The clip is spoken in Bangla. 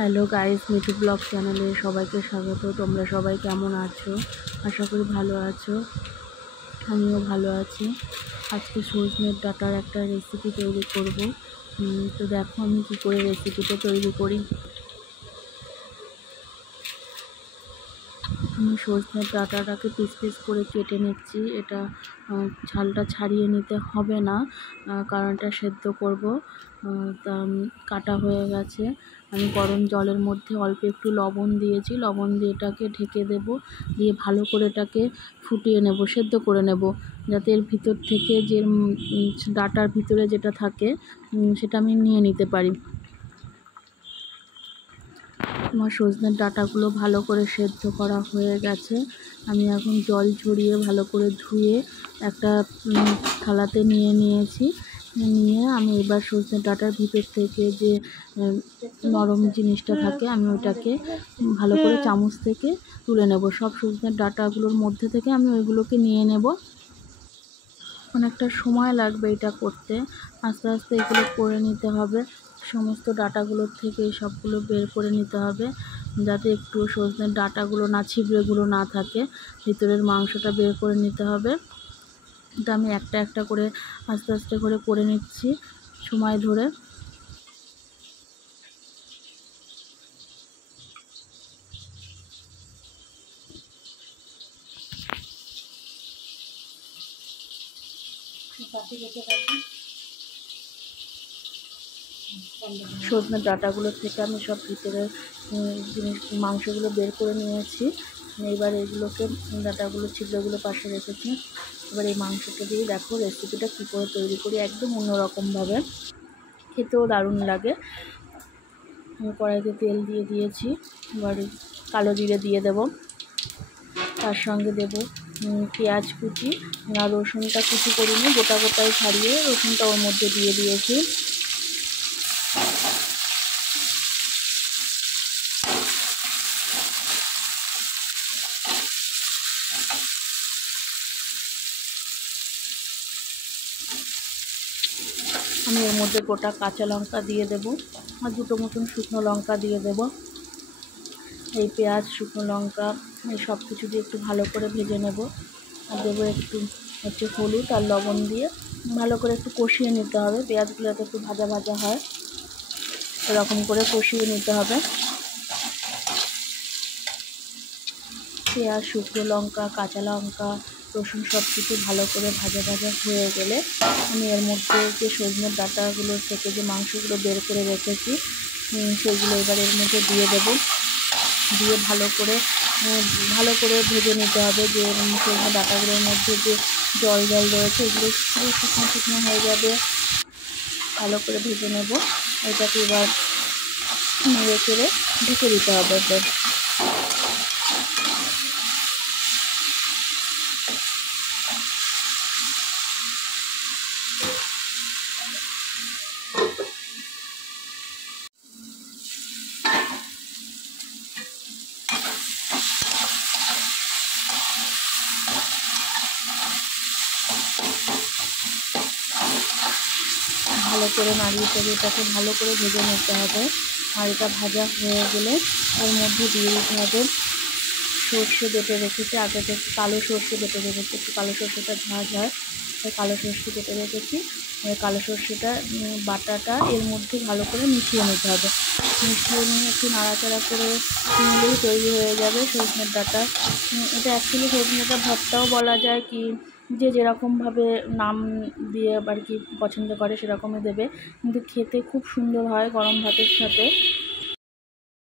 হ্যালো গাইস, মিঠু ব্লগ চ্যানেলে সবাইকে স্বাগত। তোমরা সবাই কেমন আছো? আশা করি ভালো আছো। আমিও ভালো আছি। আজকে সজনের ডাঁটার একটা রেসিপি তৈরি করব। তো দেখো আমি কী করে রেসিপিটা তৈরি করি। আমি সজনের ডাঁটাটাকে পিস পিস করে কেটে নিচ্ছি। এটা ছালটা ছাড়িয়ে নিতে হবে না, কারণ এটা সেদ্ধ করব। তা কাটা হয়ে গেছে। আমি গরম জলের মধ্যে অল্প একটু লবণ দিয়েছি। লবণ দিয়ে এটাকে ঢেকে দেব, দিয়ে ভালো করে এটাকে ফুটিয়ে নেব, সেদ্ধ করে নেব, যাতে এর ভিতর থেকে যে ডাঁটার ভিতরে যেটা থাকে সেটা আমি নিয়ে নিতে পারি। আমার সজনের ডাঁটাগুলো ভালো করে সেদ্ধ করা হয়ে গেছে। আমি এখন জল ঝরিয়ে ভালো করে ধুয়ে একটা থালাতে নিয়েছি। নিয়ে আমি এবার সজনের ডাঁটার ভিতর থেকে যে নরম জিনিসটা থাকে আমি ওইটাকে ভালো করে চামচ থেকে তুলে নেব। সব সজনের ডাঁটাগুলোর মধ্যে থেকে আমি ওইগুলোকে নিয়ে নেব। অনেকটা সময় লাগবে এটা করতে, আস্তে আস্তে এগুলো করে নিতে হবে। সমস্ত ডাঁটাগুলোর থেকে সবগুলো বের করে নিতে হবে, যাতে একটু সজনের ডাঁটাগুলো না ছিবড়েগুলো না থাকে। ভিতরের মাংসটা বের করে নিতে হবে। এটা আমি একটা একটা করে আস্তে আস্তে করে নিচ্ছি সময় ধরে। সজনের ডাঁটাগুলোর থেকে আমি সব ভিতরের মাংসগুলো বের করে নিয়েছি। এবার এগুলোকে ডাঁটাগুলো ছিবড়েগুলো পাশে রেখেছি। এবার এই মাংসটা দিয়ে দেখো রেসিপিটা কী করে তৈরি করি, একদম অন্যরকমভাবে, খেতেও দারুণ লাগে। আমি কড়াইতে তেল দিয়ে দিয়েছি। এবার কালো জিরে দিয়ে দেব, তার সঙ্গে দেব পেঁয়াজ কুচি। আর রসুনটা কুচি করিনি, গোটা গোটায় ছাড়িয়ে রসুনটা ওর মধ্যে দিয়ে দিয়েছি। আমি এর মধ্যে গোটা কাঁচা লঙ্কা দিয়ে দেব, আর দুটো মতন শুকনো লঙ্কা দিয়ে দেব। এই পেঁয়াজ, শুকনো লঙ্কা এই সব কিছু দিয়ে একটু ভালো করে ভেজে নেব। আর দেবো একটু হলুদ আর লবণ দিয়ে ভালো করে একটু কষিয়ে নিতে হবে। পেঁয়াজগুলো যাতে একটু ভাজা ভাজা হয়, এরকম করে কষিয়ে নিতে হবে। পেঁয়াজ, শুকনো লঙ্কা, কাঁচা লঙ্কা, রসুন সব কিছু ভালো করে ভাজা ভাজা হয়ে গেলে আমি এর মধ্যে যে সজনের ডাঁটাগুলোর থেকে যে মাংসগুলো বের করে রেখেছি সেগুলো এবার এর মধ্যে দিয়ে দেবো। দিয়ে ভালো করে ভেজে নিতে হবে। যে সজনের ডাঁটাগুলোর মধ্যে যে জল রয়েছে এগুলো পুরো শুকনো হয়ে যাবে। ভালো করে ভেজে নেব। এটাকে এবার নেড়ে চেড়ে ঢেকে দিতে হবে। ভালো করে নাড়িয়ে চাড়িয়ে এটাকে ভালো করে ভেজে নিতে হবে। আর এটা ভাজা হয়ে গেলে এর মধ্যে দিয়ে দিতে হবে সর্ষে বেটে রেখেছি। আগে থেকে কালো সর্ষে বেটে রেখেছি, একটু কালো সর্ষেটা ঝাঁঝ হয়, তাই কালো সর্ষে বেটে রেখেছি। কালো সর্ষেটা বাটাটা এর মধ্যে ভালো করে মিশিয়ে নিতে হবে। মিশিয়ে নিয়ে একটু নাড়াচাড়া করে নিলেই তৈরি হয়ে যাবে সজনের ডাঁটা। এটা অ্যাকচুয়ালি সজনের ডাঁটা ভর্তাও বলা যায়, কি যে যেরকমভাবে নাম দিয়ে আর কি পছন্দ করে সেরকমই দেবে, কিন্তু খেতে খুব সুন্দর হয় গরম ভাতের সাথে।